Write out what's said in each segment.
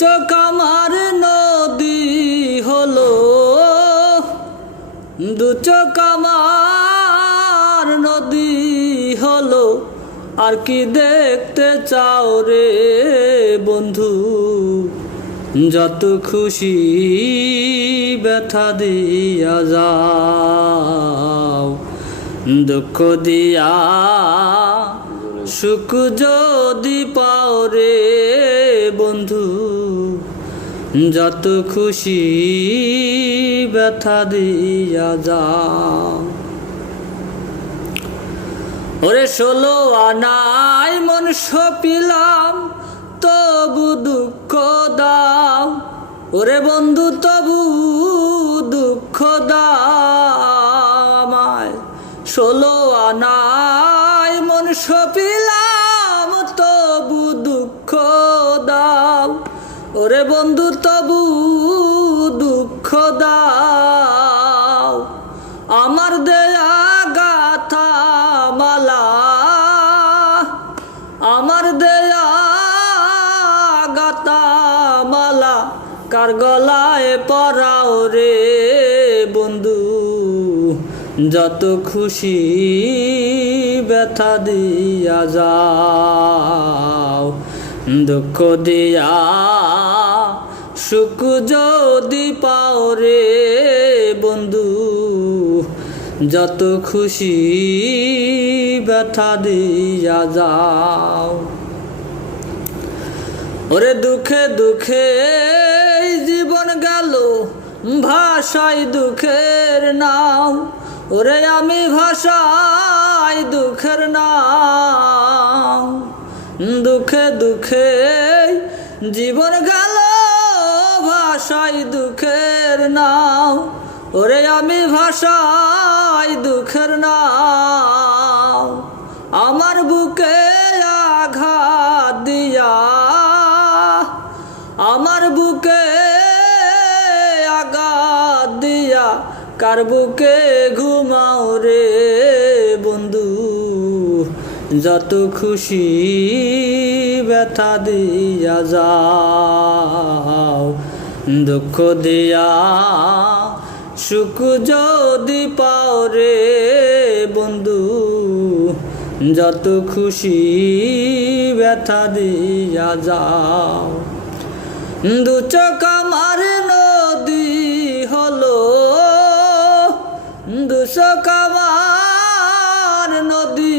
চোখ আমার নদী হলো, দু চোখ আমার নদী হলো। আর কি দেখতে চাও রে বন্ধু, যত খুশি ব্যথা দিয়া যাও। দুঃখ দিয়া সুখ যদি পাও রে বন্ধু, যত খুশি ব্যথা দিয়া যাও। ওরে 16 আনায় মন সপিলাম, তবু দুঃখ দাও। ওরে বন্ধু তবু দুঃখ দাও আমায়। 16 আনায় মন সপিলাম, তবু দুঃখ দাও। ওরে বন্ধু তবু দুঃখ দাও। আমার দেয়া গাথা মালা, আমার দেয়া গাথা মালা কার গলায় পরাও রে বন্ধু, যত খুশি ব্যথা দিয়া যাও। দুঃখ দিয়া সুখ যদি পাও রে বন্ধু, যত খুশি ব্যথা দিয়া যাও। ওরে দুঃখে দুঃখে জীবন গেল, ভাষায় দুঃখের নাও। ওরে আমি ভাষাই দুঃখের নাও। দুঃখে দুঃখে জীবন গেল, ভাষাই দুঃখের নাও। ওরে আমি ভাষাই দুঃখের নাও। আমার বুকে আঘাত দিয়া, আমার বুকে আঘাত দিয়া কার বুকে ঘুমাও রে বন্ধু, যত খুশি ব্যথা দিয়া যাও। দুঃখ দিয়া সুখ যদি পাও রে বন্ধু, যত খুশি ব্যথা দিয়া যাও। দু চোখ আমার নদী হলো, দু চোখ আমার নদী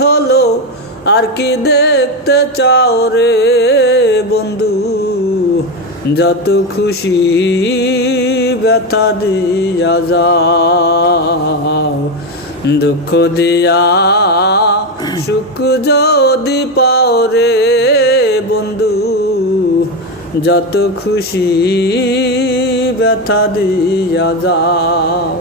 হলো। আর কি দেখতে চাও রে বন্ধু, যত খুশি ব্যথা দিয়া যাও। দুঃখ দিয়া সুখ যদি পাও রে বন্ধু, যত খুশি ব্যথা দিয়া যাও।